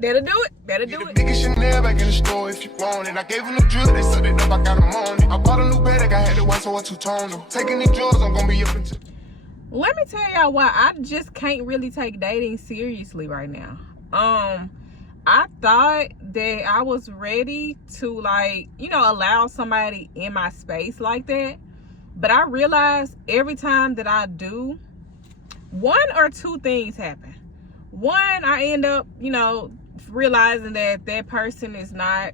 That'll do it. That'll do it. Nigga Chanel back in the store if you want it. I gave him the drill, they sucked it up, I got him on it. I bought a new bag, I had the white, so I two-toned. Taking these drugs, I'm gonna be up until... Let me tell y'all why I just can't really take dating seriously right now. I thought that I was ready to, like, you know, allow somebody in my space like that. But I realized every time that I do, one or two things happen. One, I end up, you know, realizing that that person is not,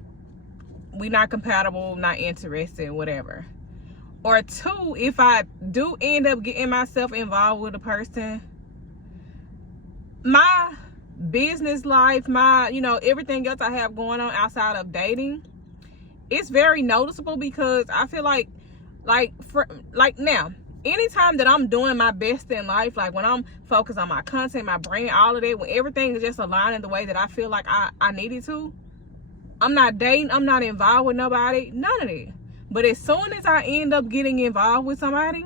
we not compatible, not interested, whatever. Or two, if I do end up getting myself involved with a person, my business life, my, you know, everything else I have going on outside of dating, it's very noticeable, because I feel like now, anytime that I'm doing my best in life, like when I'm focused on my content, my brand, all of that, when everything is just aligning the way that I feel like I needed to, I'm not dating, I'm not involved with nobody, none of that. But as soon as I end up getting involved with somebody,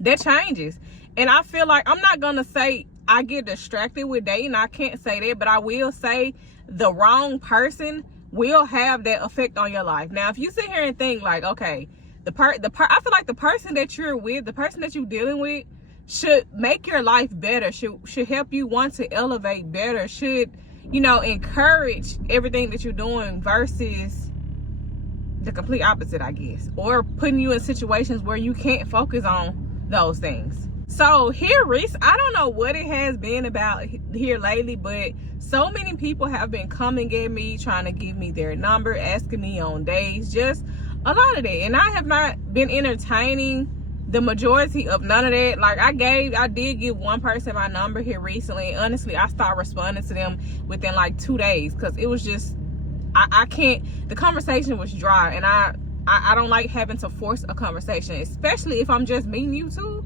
that changes. And I feel like, I'm not gonna say I get distracted with dating, I can't say that, but I will say the wrong person will have that effect on your life. Now, if you sit here and think like, okay, I feel like the person that you're with, the person that you're dealing with, should make your life better, should help you want to elevate better, should, you know, encourage everything that you're doing, versus the complete opposite, I guess, or putting you in situations where you can't focus on those things. So here, Reese, I don't know what it has been about here lately, but so many people have been coming at me, trying to give me their number, asking me on dates, just a lot of that. And I have not been entertaining the majority of none of that. Like, I did give one person my number here recently, and honestly, I started responding to them within like 2 days, because it was just, I can't, the conversation was dry, and I don't like having to force a conversation, especially if I'm just meeting you too.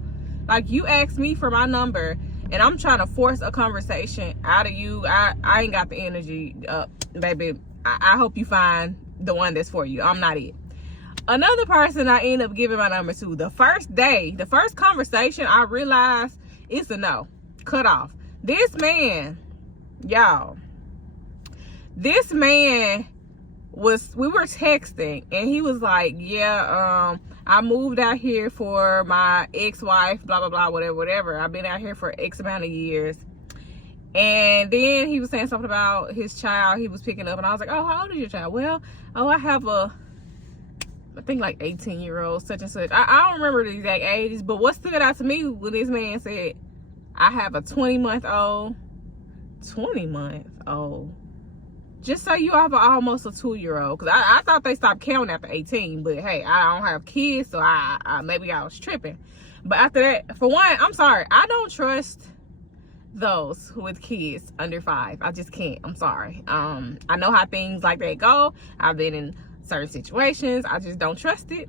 Like, you asked me for my number and I'm trying to force a conversation out of you. I ain't got the energy, baby. I hope you find the one that's for you. I'm not it. Another person I end up giving my number to, the first day, the first conversation, I realized it's a no. Cut off. This man, y'all, this man we were texting, and he was like, yeah, I moved out here for my ex-wife, blah, blah, blah, whatever. I've been out here for X amount of years. And then he was saying something about his child he was picking up, and I was like, oh, how old is your child? Well, I have I think like 18-year-old, such and such. I don't remember the exact ages, but what stood out to me when this man said, I have a 20-month-old. 20-month-old. Just say you have almost a 2-year-old, because I thought they stopped counting after 18, but hey, I don't have kids, so I maybe I was tripping. But after that, for one, I'm sorry, I don't trust those with kids under 5. I just can't. I'm sorry. I know how things like that go. I've been in certain situations. I just don't trust it.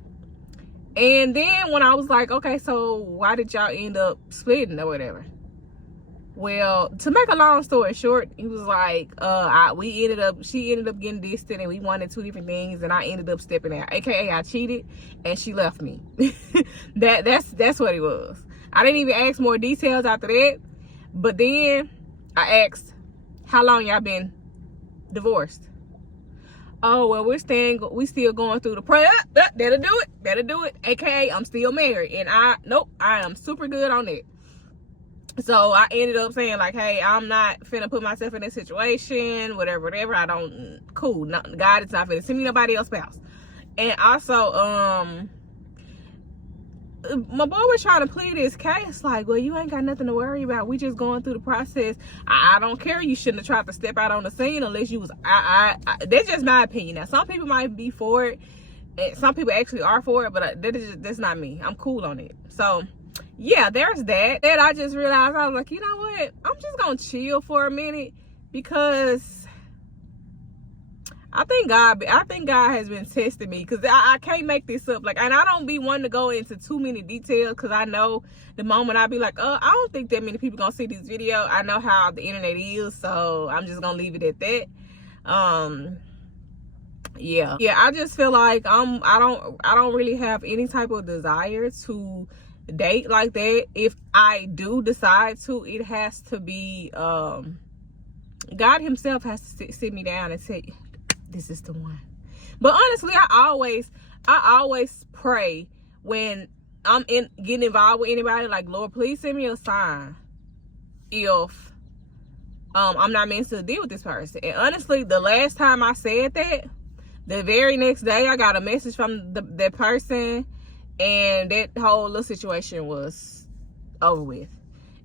And then when I was like, okay, so why did y'all end up splitting or whatever? Well, to make a long story short, he was like, she ended up getting distant, and we wanted 2 different things, and I ended up stepping out, aka I cheated and she left me. that's what it was. I didn't even ask more details after that. But then I asked, how long y'all been divorced? Oh, well, we still going through the process. That'll do it. AKA, I'm still married. And I am super good on it. So I ended up saying, like, hey, I'm not finna put myself in this situation, whatever. I don't, cool. No, God is not finna send me nobody else's spouse. And also, my boy was trying to plead his case, like, well, you ain't got nothing to worry about. We just going through the process. I don't care. You shouldn't have tried to step out on the scene unless you was, that's just my opinion. Now, some people might be for it, and some people actually are for it, but that's not me. I'm cool on it. So, yeah, there's that. And I just realized, I was like, you know what? I'm just going to chill for a minute, because I think God has been testing me, because I can't make this up. Like, and I don't be wanting to go into too many details, because I know the moment I be like, I don't think that many people gonna see this video. I know how the internet is, so I'm just gonna leave it at that. Yeah, I just feel like I don't really have any type of desire to date like that. If I do decide to, it has to be God himself has to sit me down and say, this is the one. But honestly, I always pray when I'm getting involved with anybody, like, Lord, please send me a sign if I'm not meant to deal with this person. And honestly, the last time I said that, the very next day I got a message from that person, and that whole little situation was over with.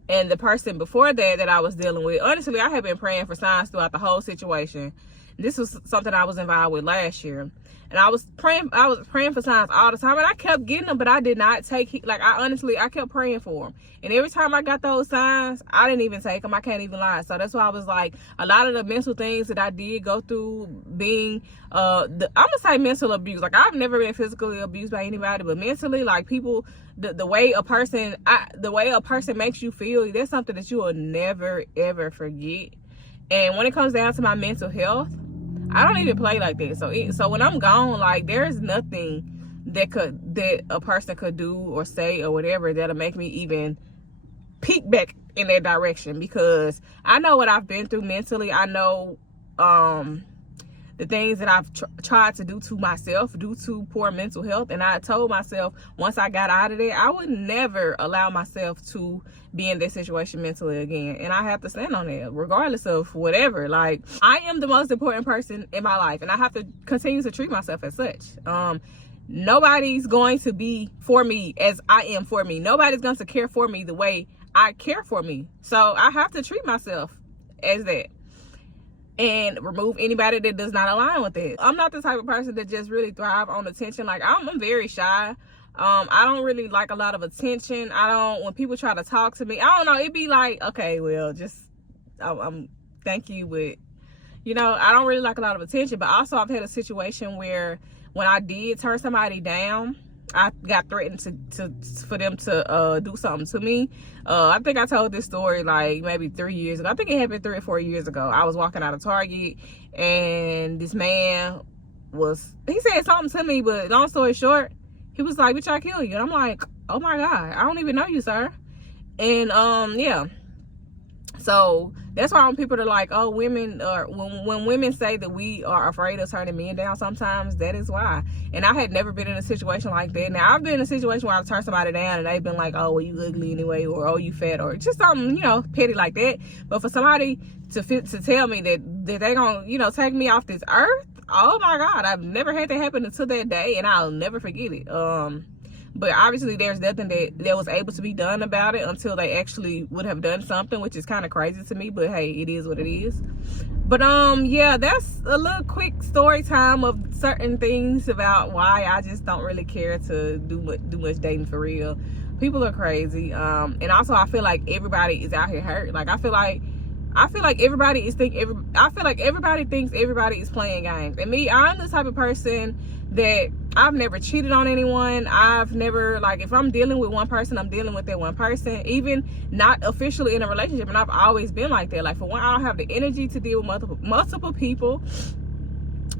And the person before that I was dealing with, honestly, I had been praying for signs throughout the whole situation. This was something I was involved with last year. And I was praying for signs all the time, and I kept getting them, but I did not take, like, I kept praying for them. And every time I got those signs, I didn't even take them. I can't even lie. So that's why I was like, a lot of the mental things that I did go through, being, I'm gonna say mental abuse. Like, I've never been physically abused by anybody, but mentally, like, people, the way a person makes you feel, that's something that you will never, ever forget. And when it comes down to my mental health, I don't even play like that. So when I'm gone, like, there's nothing that a person could do or say or whatever that'll make me even peek back in that direction, because I know what I've been through mentally. I know the things that I've tried to do to myself due to poor mental health. And I told myself once I got out of there, I would never allow myself to be in this situation mentally again. And I have to stand on it regardless of whatever. Like, I am the most important person in my life, and I have to continue to treat myself as such. Nobody's going to be for me as I am for me. Nobody's going to care for me the way I care for me. So I have to treat myself as that, and remove anybody that does not align with it. I'm not the type of person that just really thrive on attention. Like, I'm very shy. I don't really like a lot of attention. When people try to talk to me, I don't know, it'd be like, okay, well, just, I'm thank you, but, you know, I don't really like a lot of attention. But also, I've had a situation where when I did turn somebody down, I got threatened for them to do something to me. I think I told this story like maybe 3 years ago. I think it happened 3 or 4 years ago. I was walking out of Target, and this man he said something to me, but long story short, he was like, bitch, I kill you. And I'm like, oh my God, I don't even know you, sir. And yeah. So that's why when people are like, oh, women, or when women say that we are afraid of turning men down, sometimes that is why. And I had never been in a situation like that. Now, I've been in a situation where I've turned somebody down and they've been like, oh, well, you ugly anyway, or oh, you fat, or just something, you know, petty like that. But for somebody to tell me that they're gonna, you know, take me off this earth, oh my God, I've never had that happen until that day, and I'll never forget it. But obviously there's nothing that was able to be done about it until they actually would have done something, which is kind of crazy to me, but hey, it is what it is. But yeah, that's a little quick story time of certain things about why I just don't really care to do much dating for real. People are crazy. And also I feel like everybody is out here hurt. Like, I feel like everybody thinks everybody is playing games. And me, I'm the type of person that I've never cheated on anyone. I've never, like, if I'm dealing with one person, I'm dealing with that one person, even not officially in a relationship. And I've always been like that. Like, for one, I don't have the energy to deal with multiple people.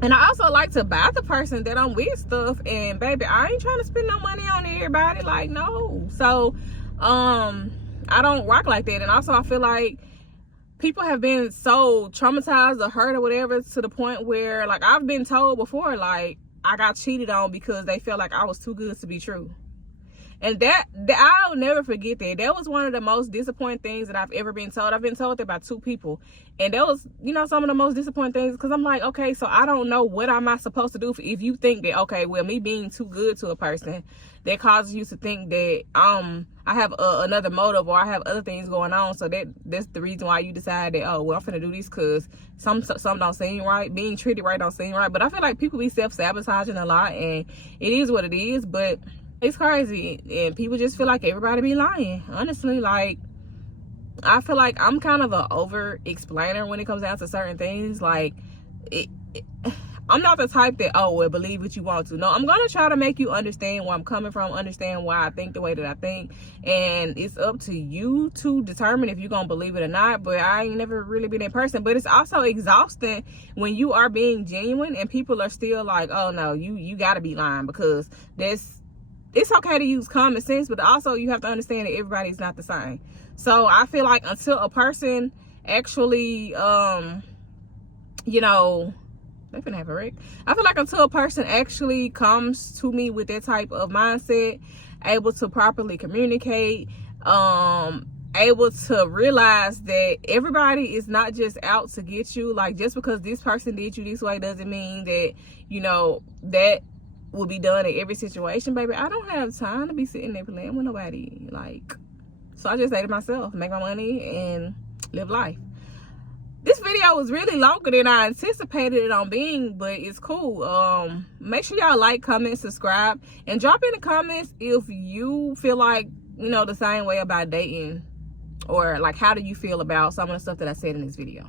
And I also like to buy the person that I'm with stuff. And baby, I ain't trying to spend no money on everybody. Like, no. So I don't rock like that. And also I feel like people have been so traumatized or hurt or whatever to the point where, like, I've been told before, like, I got cheated on because they felt like I was too good to be true. And that I'll never forget that. That was one of the most disappointing things that I've ever been told. I've been told that by 2 people. And that was, you know, some of the most disappointing things, because I'm like, okay, so I don't know what am I supposed to do if you think that, okay, well, me being too good to a person, that causes you to think that I have another motive, or I have other things going on. So that's the reason why you decide that, oh, well, I'm finna do this because some don't seem right. Being treated right don't seem right. But I feel like people be self-sabotaging a lot, and it is what it is. But it's crazy, and people just feel like everybody be lying. Honestly, like, I feel like I'm kind of an over explainer when it comes down to certain things. Like, I'm not the type that, oh, well, believe what you want to. No, I'm going to try to make you understand where I'm coming from, understand why I think the way that I think. And it's up to you to determine if you're going to believe it or not. But I ain't never really been that person. But it's also exhausting when you are being genuine and people are still like, oh, no, you got to be lying, because it's okay to use common sense, but also you have to understand that everybody's not the same. So I feel like until a person actually you know, they finna have a wreck. I feel like until a person actually comes to me with that type of mindset, able to properly communicate, able to realize that everybody is not just out to get you. Like, just because this person did you this way doesn't mean that, you know, that will be done in every situation, baby. I don't have time to be sitting there playing with nobody. Like, so I just say to myself, make my money and live life. This video was really longer than I anticipated it on being, but it's cool. Make sure y'all like, comment, subscribe, and drop in the comments if you feel like, you know, the same way about dating, or like, how do you feel about some of the stuff that I said in this video.